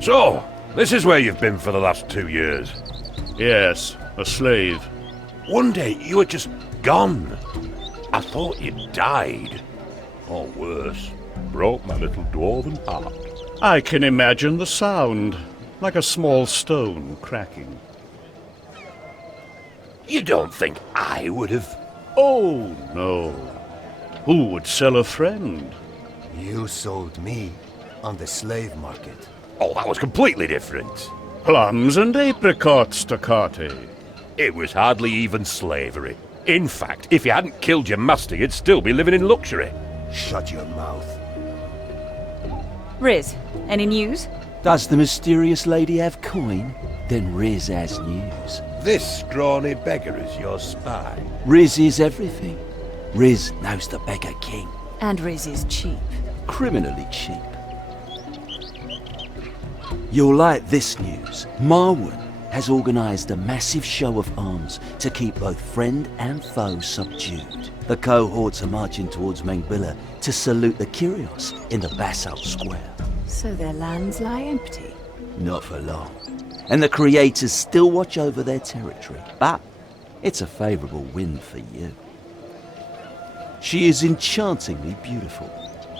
So, this is where you've been for the last 2 years. Yes, a slave. One day you were just gone. I thought you'd died. Or worse, broke my little dwarven heart. I can imagine the sound, like a small stone cracking. You don't think I would have? Oh, no. Who would sell a friend? You sold me on the slave market. Oh, that was completely different. Plums and apricots, Tocate. It was hardly even slavery. In fact, if you hadn't killed your master, you'd still be living in luxury. Shut your mouth. Riz, any news? Does the mysterious lady have coin? Then Riz has news. This scrawny beggar is your spy. Riz is everything. Riz knows the beggar king. And Riz is cheap. Criminally cheap. You'll like this news. Marwan has organised a massive show of arms to keep both friend and foe subdued. The cohorts are marching towards Mengbilla to salute the Kyrios in the basalt square. So their lands lie empty. Not for long. And the creators still watch over their territory. But it's a favourable wind for you. She is enchantingly beautiful,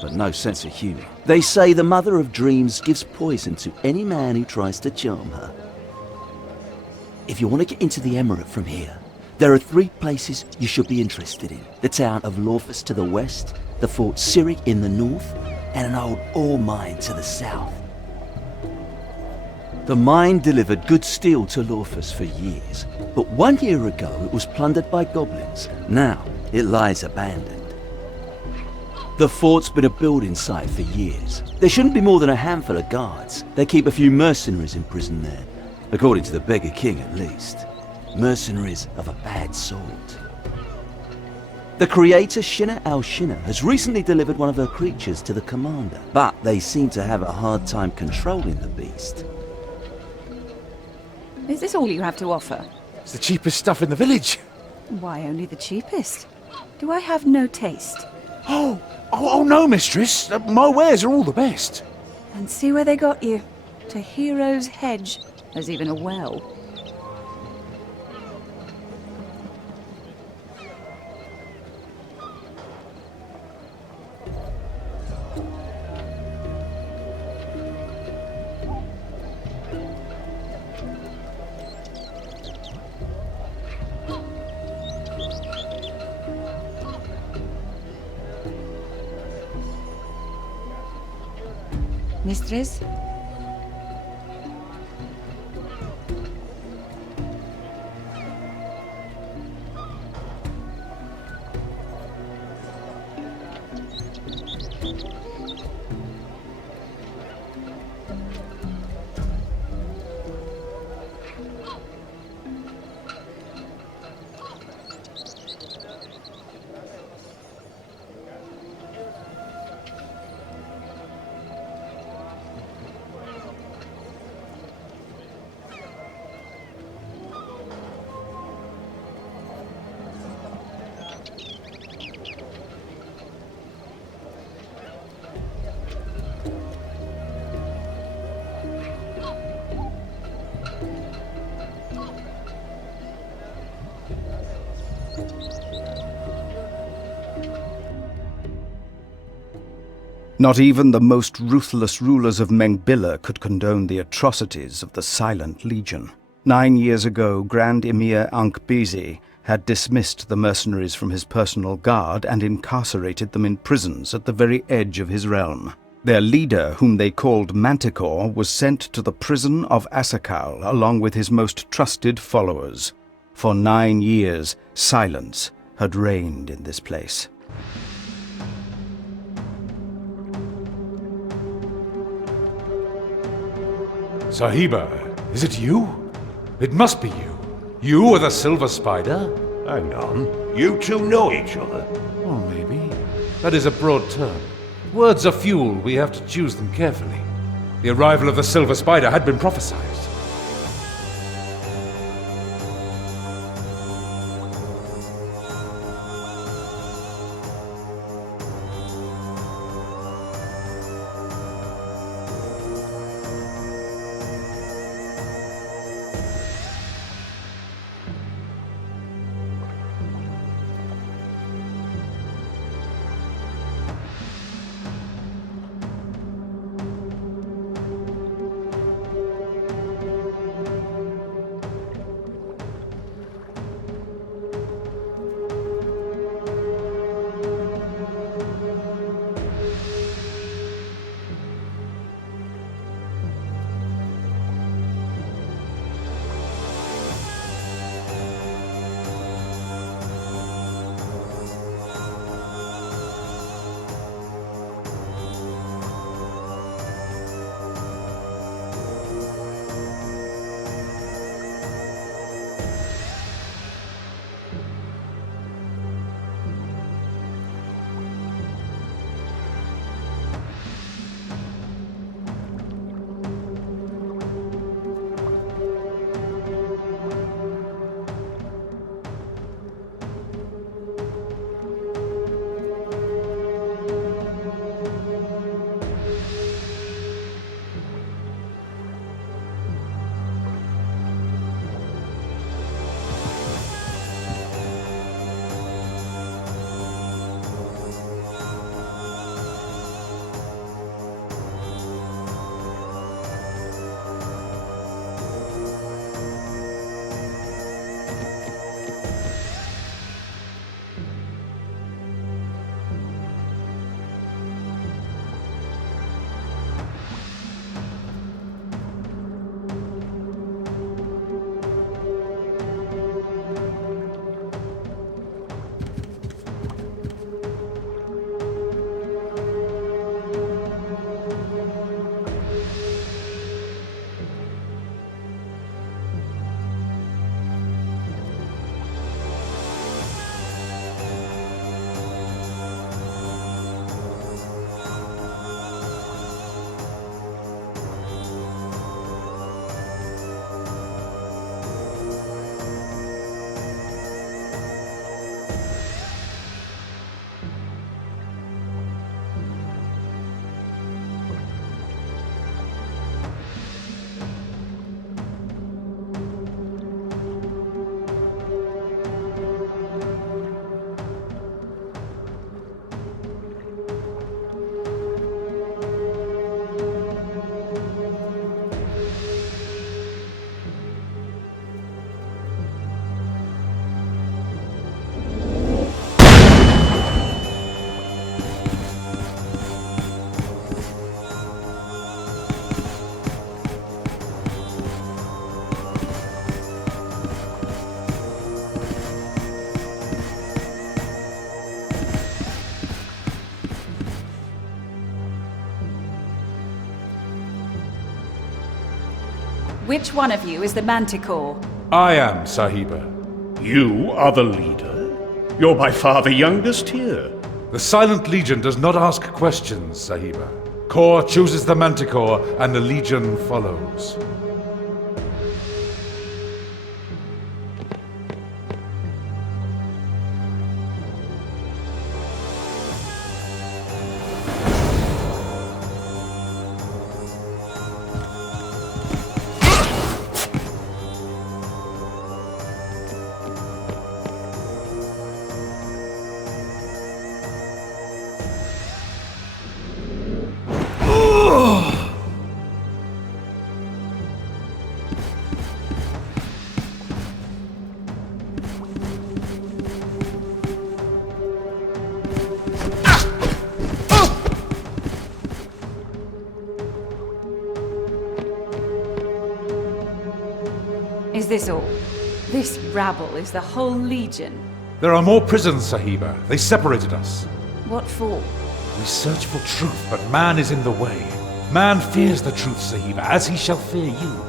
but no sense of humour. They say the mother of dreams gives poison to any man who tries to charm her. If you want to get into the Emirate from here, there are 3 places you should be interested in. The town of Loafers to the west, the Fort Cyric in the north, and an old ore mine to the south. The mine delivered good steel to Loafers for years, but 1 year ago it was plundered by goblins. Now it lies abandoned. The fort's been a building site for years. There shouldn't be more than a handful of guards. They keep a few mercenaries in prison there, according to the beggar king at least. Mercenaries of a bad sort. The creator Shinna al-Shinna has recently delivered one of her creatures to the commander, but they seem to have a hard time controlling the beast. Is this all you have to offer? It's the cheapest stuff in the village. Why only the cheapest? Do I have no taste? Oh no, mistress. My wares are all the best. And see where they got you. To Hero's Hedge. There's even a well. Mistress? Not even the most ruthless rulers of Mengbilla could condone the atrocities of the Silent Legion. 9 years ago, Grand Emir Ankh-Bizi had dismissed the mercenaries from his personal guard and incarcerated them in prisons at the very edge of his realm. Their leader, whom they called Manticore, was sent to the prison of Asakal along with his most trusted followers. For 9 years, silence had reigned in this place. Sahiba, is it you? It must be you. You are the Silver Spider? Hang on. You two know each other? Oh, maybe. That is a broad term. Words are fuel. We have to choose them carefully. The arrival of the Silver Spider had been prophesied. Which one of you is the Manticore? I am, Sahiba. You are the leader? You're by far the youngest here. The Silent Legion does not ask questions, Sahiba. Kor chooses the Manticore, and the Legion follows. Is this all? This rabble is the whole Legion. There are more prisons, Sahiba. They separated us. What for? We search for truth, but man is in the way. Man fears the truth, Sahiba, as he shall fear you.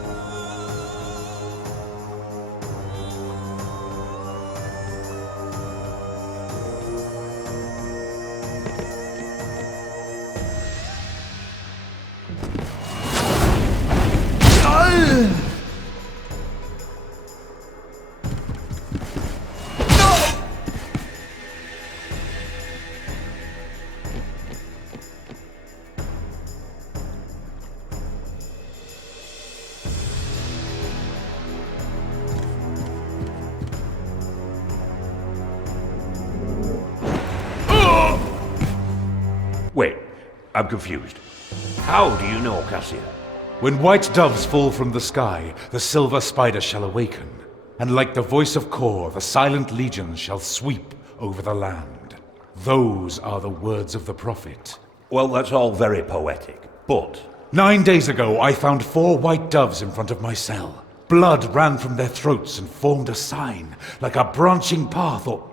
Wait, I'm confused. How do you know, Cassia? When white doves fall from the sky, the silver spider shall awaken. And like the voice of Kor, the Silent Legion shall sweep over the land. Those are the words of the prophet. Well, that's all very poetic, but 9 days ago, I found 4 white doves in front of my cell. Blood ran from their throats and formed a sign, like a branching path or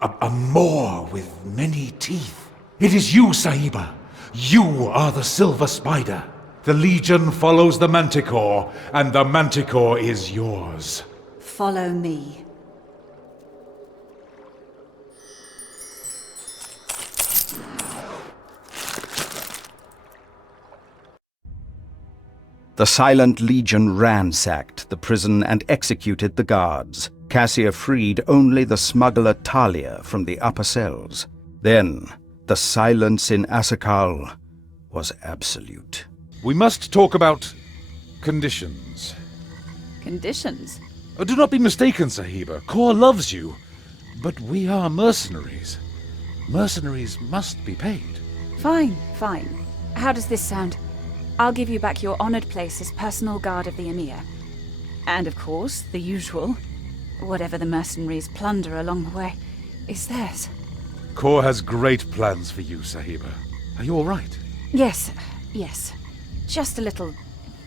a maw with many teeth. It is you, Sahiba. You are the silver spider. The Legion follows the Manticore, and the Manticore is yours. Follow me. The Silent Legion ransacked the prison and executed the guards. Cassia freed only the smuggler Talia from the upper cells. Then, the silence in Asakal was absolute. We must talk about conditions. Conditions? Oh, do not be mistaken, Sahiba. Kor loves you. But we are mercenaries. Mercenaries must be paid. Fine, fine. How does this sound? I'll give you back your honored place as personal guard of the Emir. And of course, the usual. Whatever the mercenaries plunder along the way is theirs. Kor has great plans for you, Sahiba. Are you all right? Yes, yes. Just a little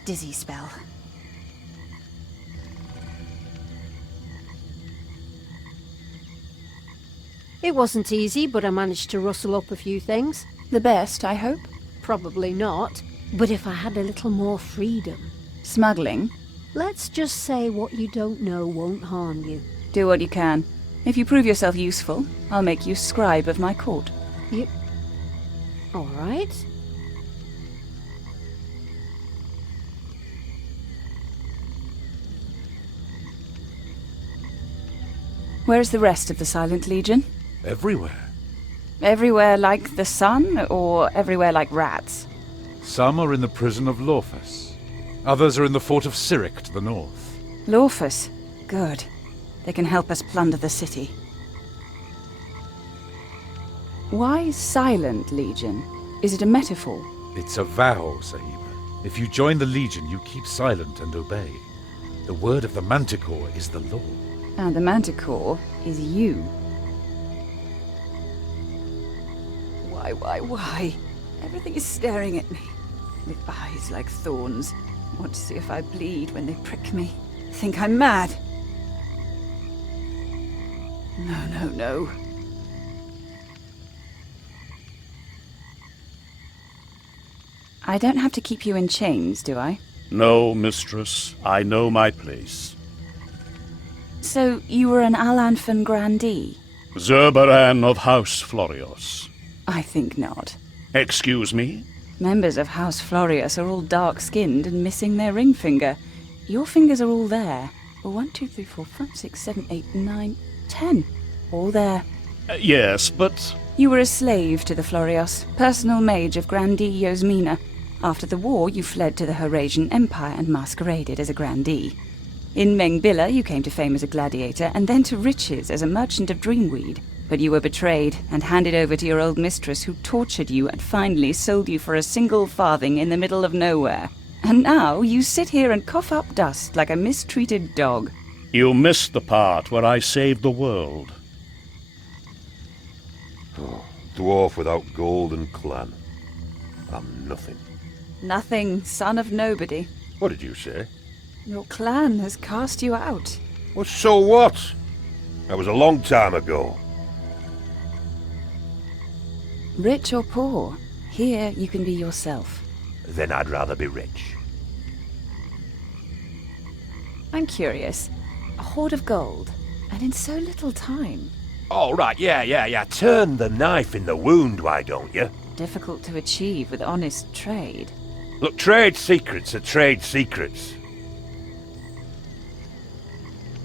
dizzy spell. It wasn't easy, but I managed to rustle up a few things. The best, I hope. Probably not. But if I had a little more freedom... Smuggling? Let's just say what you don't know won't harm you. Do what you can. If you prove yourself useful, I'll make you scribe of my court. You... All right. Where's the rest of the Silent Legion? Everywhere. Everywhere like the sun, or everywhere like rats? Some are in the prison of Loafers. Others are in the fort of Cyric to the north. Loafers? Good. They can help us plunder the city. Why Silent Legion? Is it a metaphor? It's a vow, Sahiba. If you join the Legion, you keep silent and obey. The word of the Manticore is the law. And the Manticore is you. Why? Everything is staring at me, with eyes like thorns. Want to see if I bleed when they prick me. Think I'm mad. No. I don't have to keep you in chains, do I? No, mistress. I know my place. So, you were an Alanfan grandee? Zerberan of House Florios. I think not. Excuse me? Members of House Florius are all dark-skinned and missing their ring finger. Your fingers are all there. 1, 2, 3, 4, 5, 6, 7, 8, 9, 10. All there. Yes, but... You were a slave to the Florios, personal mage of Grandee Yosmina. After the war, you fled to the Horasian Empire and masqueraded as a Grandee. In Mengbilla, you came to fame as a gladiator, and then to riches as a merchant of Dreamweed. But you were betrayed, and handed over to your old mistress, who tortured you and finally sold you for a single farthing in the middle of nowhere. And now, you sit here and cough up dust like a mistreated dog. You missed the part where I saved the world. Oh, dwarf without gold and clan. I'm nothing. Nothing, son of nobody. What did you say? Your clan has cast you out. Well, so what? That was a long time ago. Rich or poor, here you can be yourself. Then I'd rather be rich. I'm curious. A hoard of gold, and in so little time. Oh, right, yeah. Turn the knife in the wound, why don't you? Difficult to achieve with honest trade. Look, trade secrets are trade secrets.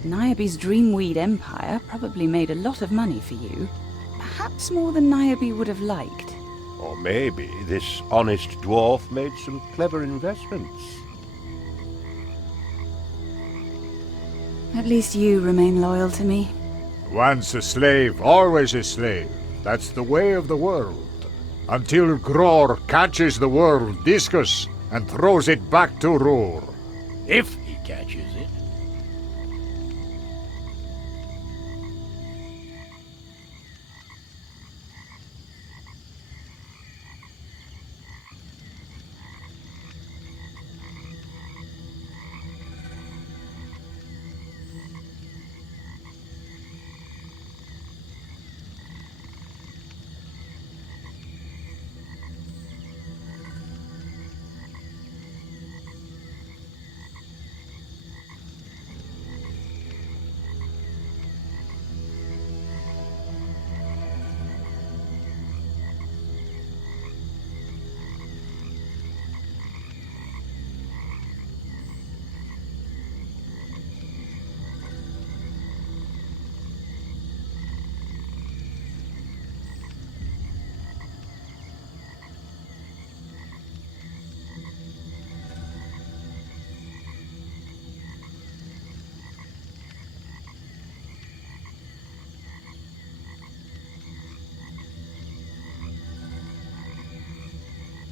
Niobe's Dreamweed Empire probably made a lot of money for you. Perhaps more than Niobe would have liked. Or maybe this honest dwarf made some clever investments. At least you remain loyal to me. Once a slave, always a slave. That's the way of the world. Until Gror catches the world discus and throws it back to Roar. If he catches it.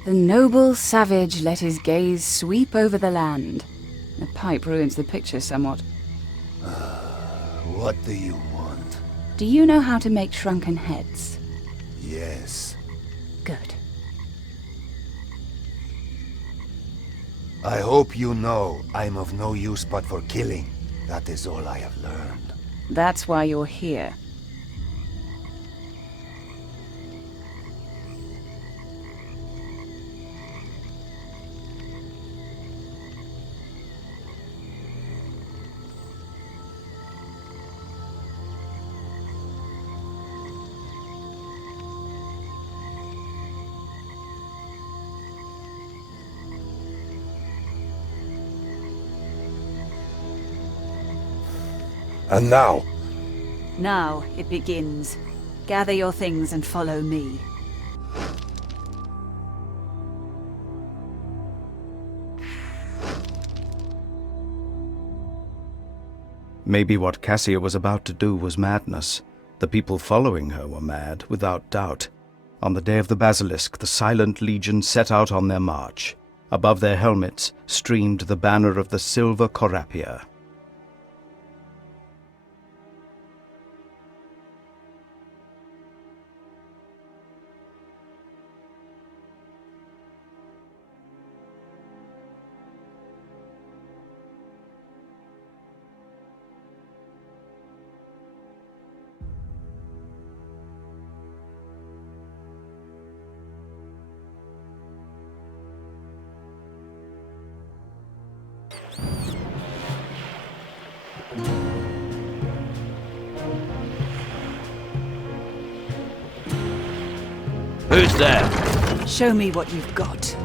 The noble savage let his gaze sweep over the land. The pipe ruins the picture somewhat. What do you want? Do you know how to make shrunken heads? Yes. Good. I hope you know I'm of no use but for killing. That is all I have learned. That's why you're here. And now? Now it begins. Gather your things and follow me. Maybe what Cassia was about to do was madness. The people following her were mad, without doubt. On the day of the Basilisk, the Silent Legion set out on their march. Above their helmets streamed the banner of the Silver Corapia. Who's there? Show me what you've got.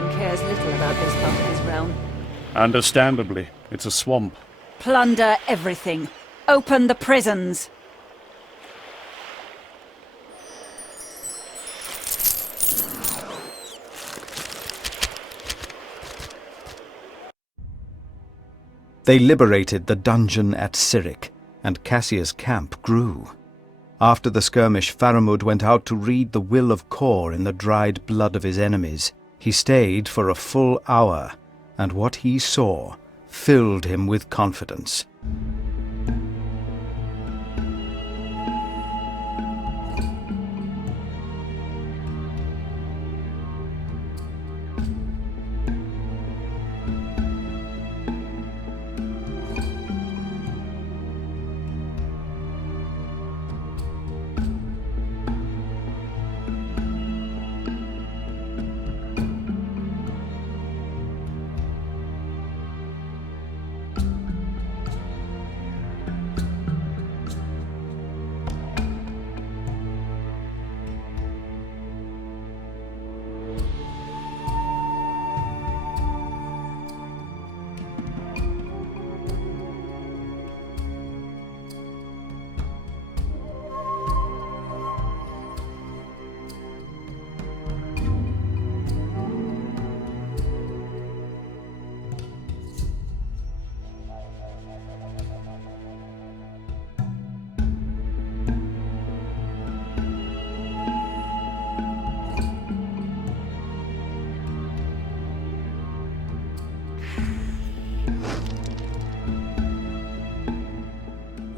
one cares little about this part of his realm. Understandably, it's a swamp. Plunder everything. Open the prisons. They liberated the dungeon at Cyric, and Cassia's camp grew. After the skirmish, Faramud went out to read the will of Kor in the dried blood of his enemies. He stayed for a full hour, and what he saw filled him with confidence.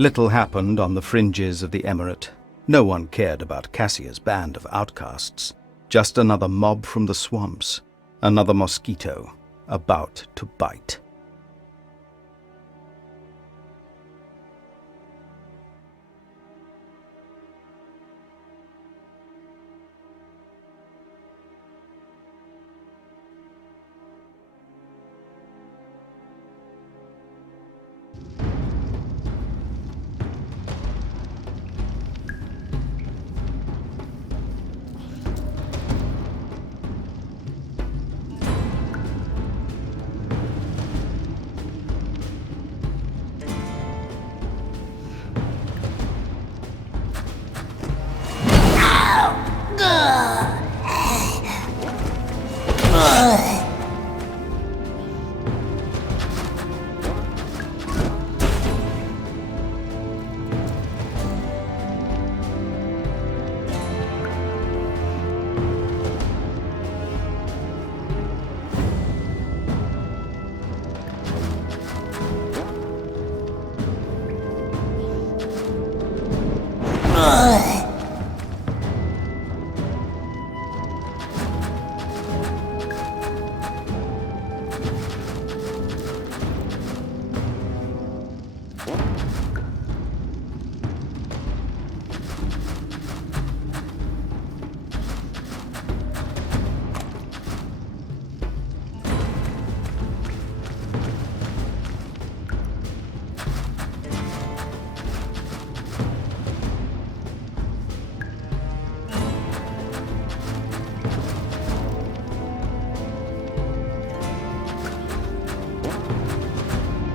Little happened on the fringes of the Emirate. No one cared about Cassia's band of outcasts. Just another mob from the swamps. Another mosquito about to bite.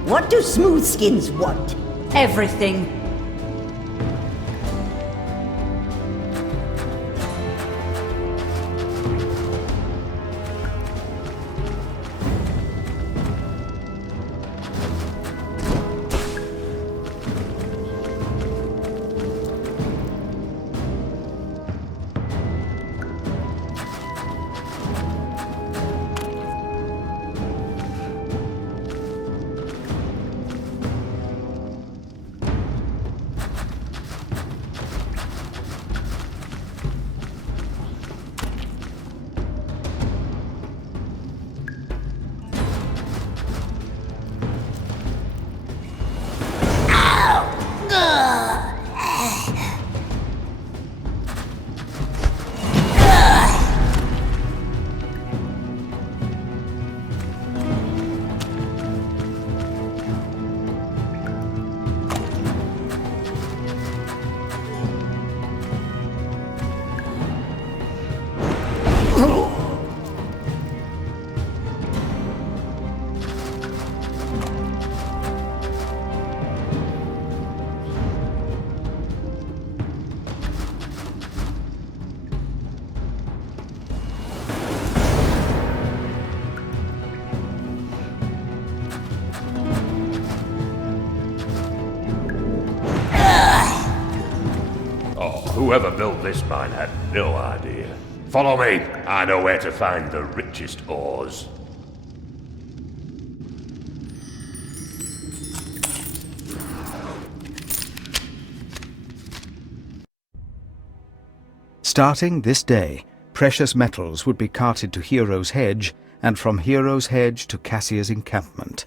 What do smoothskins want? Everything. Whoever built this mine had no idea. Follow me. I know where to find the richest ores. Starting this day, precious metals would be carted to Hero's Hedge, and from Hero's Hedge to Cassia's encampment.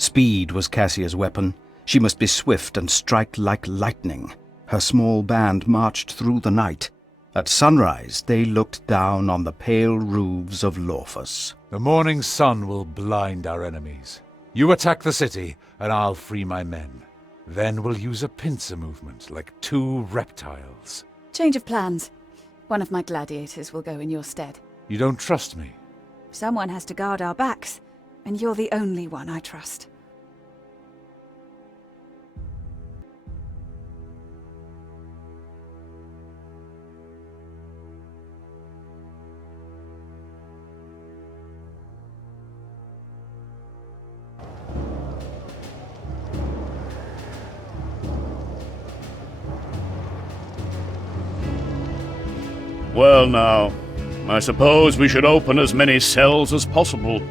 Speed was Cassia's weapon. She must be swift and strike like lightning. Her small band marched through the night. At sunrise, they looked down on the pale roofs of Loafers. The morning sun will blind our enemies. You attack the city, and I'll free my men. Then we'll use a pincer movement like two reptiles. Change of plans. One of my gladiators will go in your stead. You don't trust me? Someone has to guard our backs, and you're the only one I trust. Well now, I suppose we should open as many cells as possible.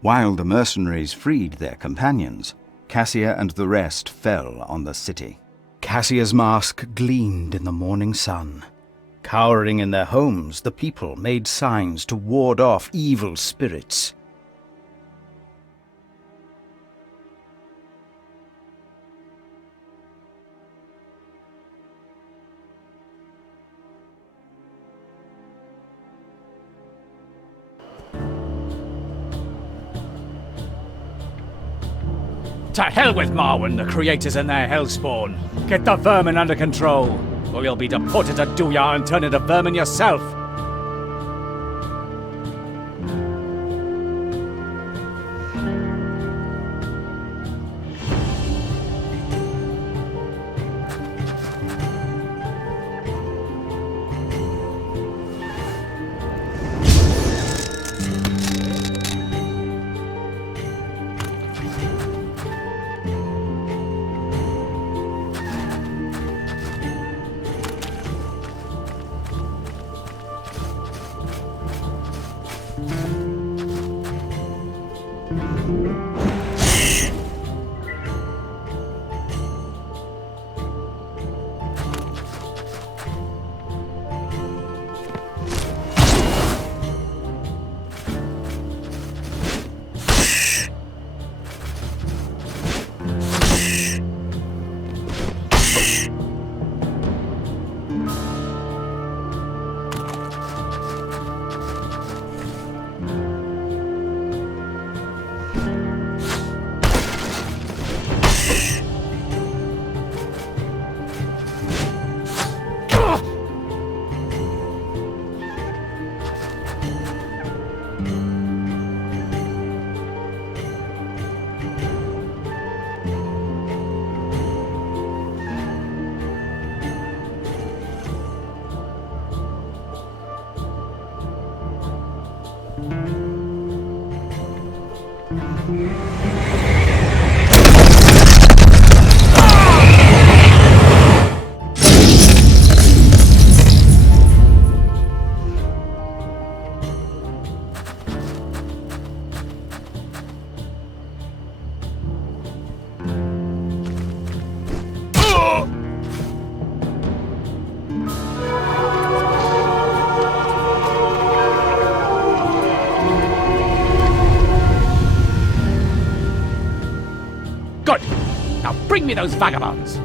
While the mercenaries freed their companions, Cassia and the rest fell on the city. Cassia's mask gleamed in the morning sun. Cowering in their homes, the people made signs to ward off evil spirits. To hell with Marwan, the creators and their hellspawn. Get the vermin under control, or you'll be deported to Duya and turn into vermin yourself. Good! Now bring me those vagabonds!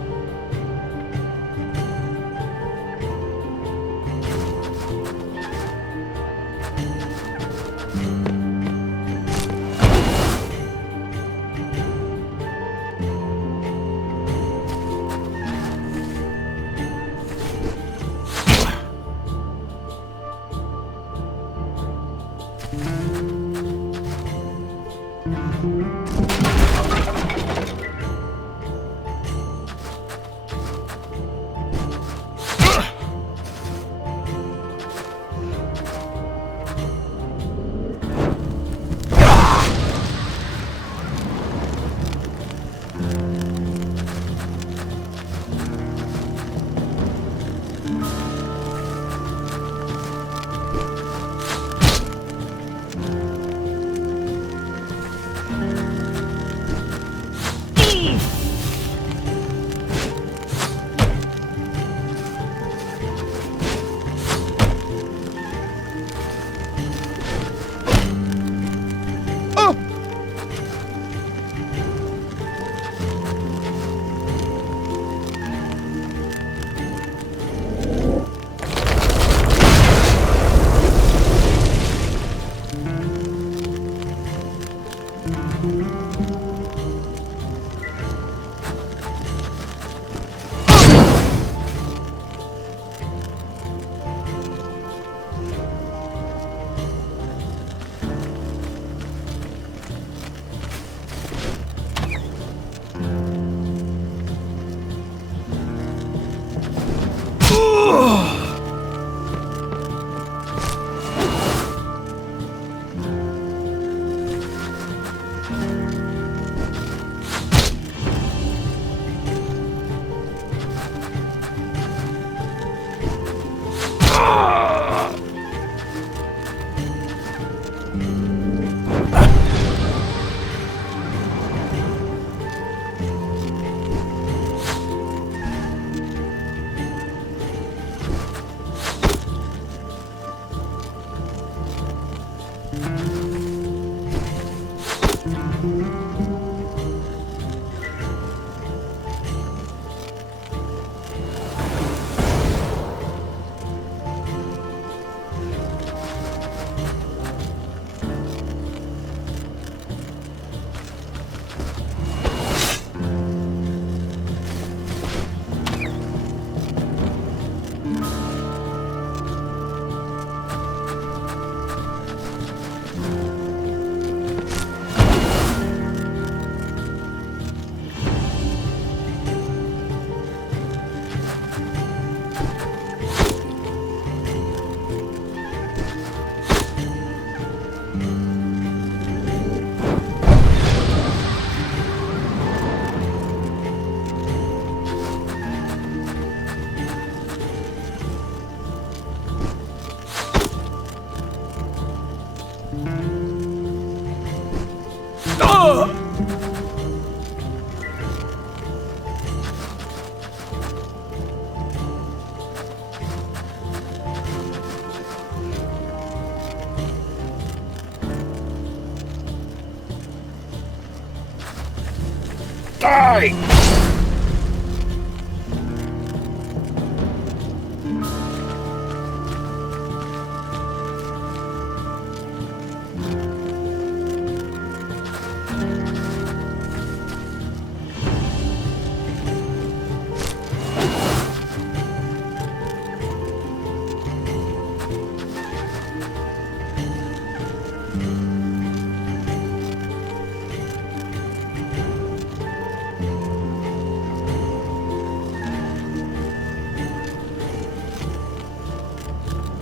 Die!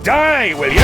Die, will you?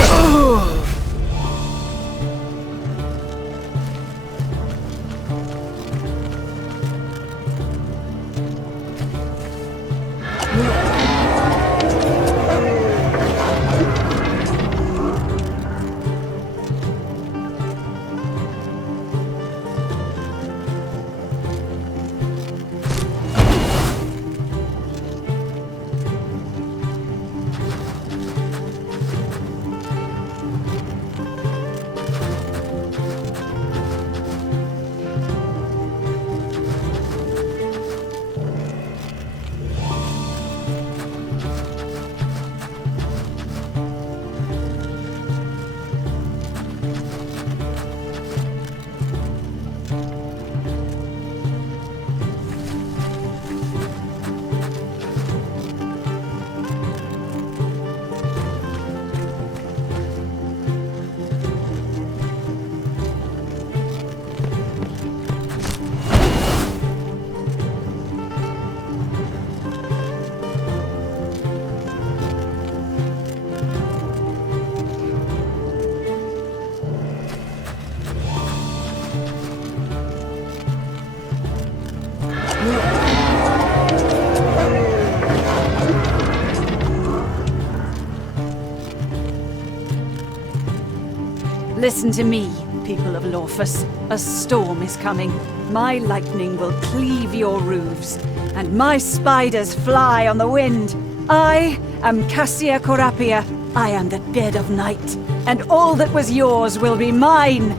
Listen to me, people of Loafers. A storm is coming. My lightning will cleave your roofs, and my spiders fly on the wind. I am Cassia Corapia. I am the dead of night, and all that was yours will be mine.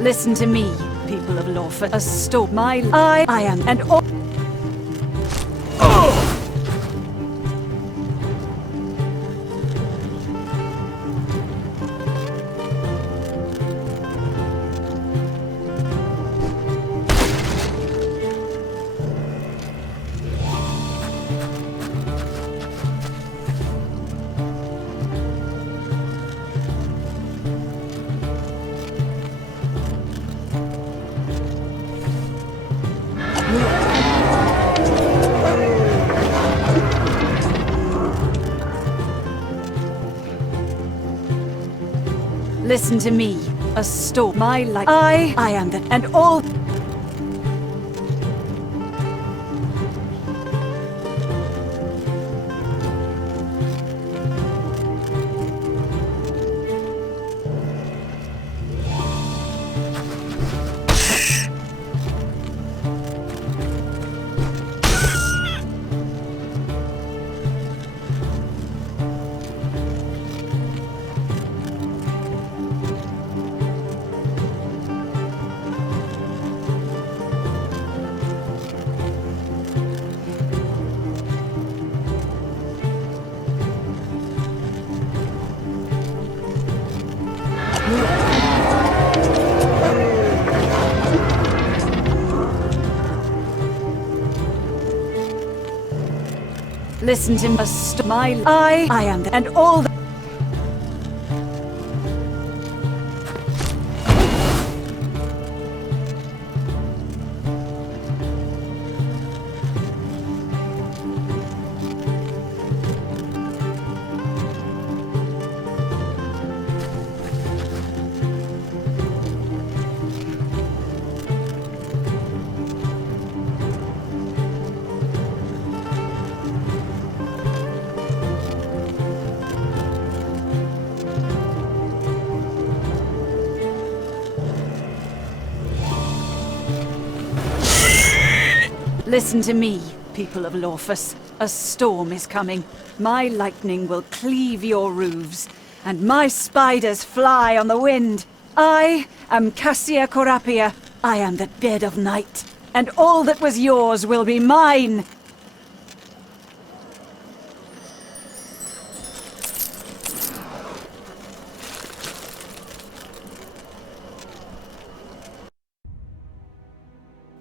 Listen to me, people of Loafers. A storm. I am, and all. Listen to me, a storm. My light. I am that, and all. Listen to my I am and all. Listen to me, people of Loafers. A storm is coming. My lightning will cleave your roofs, and my spiders fly on the wind. I am Cassia Corapia. I am the dead of night, and all that was yours will be mine.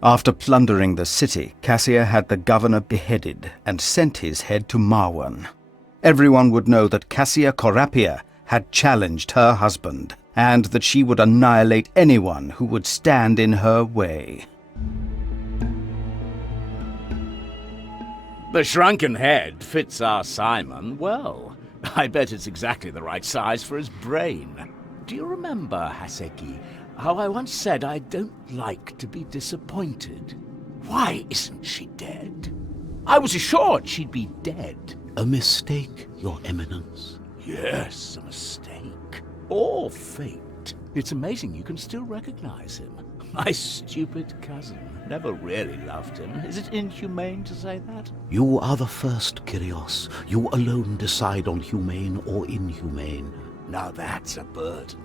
After plundering the city, Cassia had the governor beheaded and sent his head to Marwan. Everyone would know that Cassia Corapia had challenged her husband, and that she would annihilate anyone who would stand in her way. The shrunken head fits our Simon well. I bet it's exactly the right size for his brain. Do you remember, Haseki, how I once said I don't like to be disappointed? Why isn't she dead? I was assured she'd be dead. A mistake, Your Eminence. Yes, a mistake. Or fate. It's amazing you can still recognize him. My stupid cousin. Never really loved him. Is it inhumane to say that? You are the first, Kyrios. You alone decide on humane or inhumane. Now that's a burden.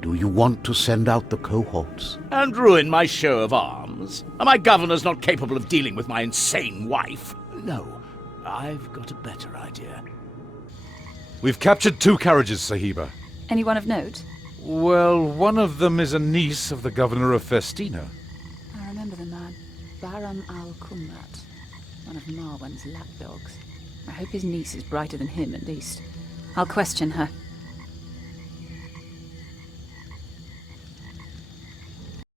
Do you want to send out the cohorts? And ruin my show of arms? Are my governors not capable of dealing with my insane wife? No, I've got a better idea. We've captured 2 carriages, Sahiba. Anyone of note? Well, one of them is a niece of the governor of Festina. I remember the man. Baram al-Kumrat. One of Marwan's lapdogs. I hope his niece is brighter than him, at least. I'll question her.